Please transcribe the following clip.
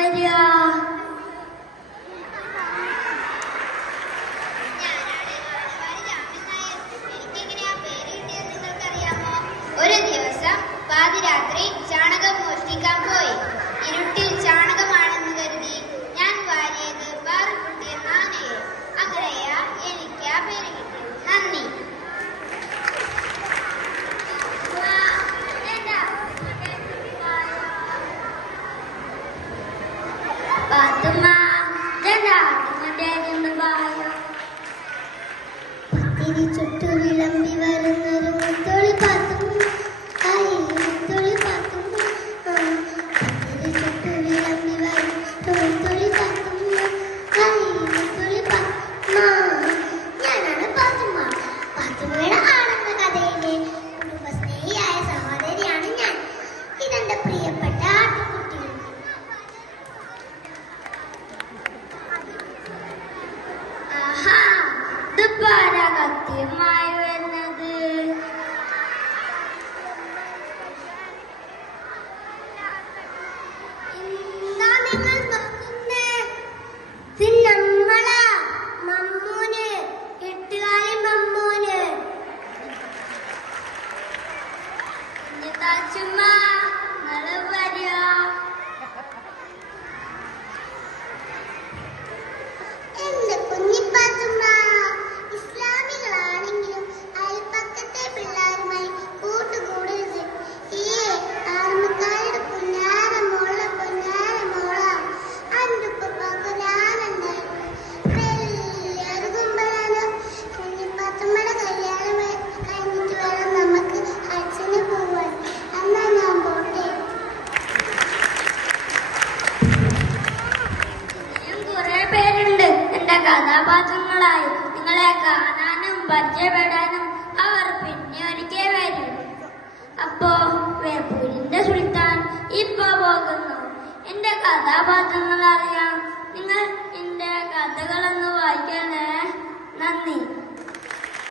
വരിക. ഒരു ദിവസം പാതിരാത്രി ചാണകം മോഷ്ടിക്കാൻ പോയി. ഇരുട്ടിൽ ചാണകമാണെന്ന് കരുതി ഞാൻ വാരിയത് പാറുകുട്ടിയ നാനയെ. അങ്ങനെയാ എനിക്ക് ആ പേര് കിട്ടി. നന്ദി. പാത്തുമ്മ ചുട്ടു വിളമ്പി വരുന്നൊരു മുത്തൊളി പാത്തുമ്മ, മുത്തൊളി പാത്തുമ്മ, ചുട്ടു വിളമ്പി വരുന്നൊരു മുത്തൊളി പാത്തുമ്മ, മുത്തൊളി പാത്തുമ്മ. ഞാനാണ് പാത്തുമ്മ. പാത്തുമ്മയുടെ ആണെന്ന കഥയിലെ കുടുംബസ്നേഹിയായ സഹോദരിയാണ് ഞാൻ. ഇതെന്റെ പ്രിയപ്പെട്ട ആട്ടുകുട്ടി. ആഹാ, ഇതിപ്പാരാ കൃത്യമായി വരുന്നത്? എന്താ നിങ്ങൾ നോക്കുന്നേ? നമ്മളാ മമ്മൂന്, എട്ടുകാലി മമ്മൂന്. ചുമ്മാ നിങ്ങള് വരിക. എന്റെ കുഞ്ഞിപ്പാത്തുമ്മ, ഇസ്ലാമികളാണെങ്കിലും അയൽപ്പക്കത്തെ പിള്ളേരുമായി കൂട്ടുകൂടരുത്. ഈ ആറുമുക്കാരുടെ പൊന്നാര മോള അന്റെ ഉപ്പക്ക് ഞാനുണ്ടായിരുന്നു. വലിയൊരു കുമ്പളാണ്. കുഞ്ഞിപ്പാത്തുമ്മയുടെ കല്യാണം കഴിഞ്ഞിട്ട് വേണം നമുക്ക് അച്ഛന് പോവാൻ. എന്നാ ഞാൻ പോട്ടെ. കുറെ പേരുണ്ട് എന്റെ കഥാപാത്രങ്ങളായി. നിങ്ങളെ കാണാനും പരിചയപ്പെടാനും അവർ പിന്നെ ഒരിക്കൽ വരും. അപ്പോ വേപ്പൂരിന്റെ സുൽത്താൻ ഇപ്പൊ പോകുന്നു. എന്റെ കഥാപാത്രങ്ങൾ അറിയാം. നിങ്ങൾ എന്റെ കഥകളൊന്ന് വായിക്കണേ. നന്ദി.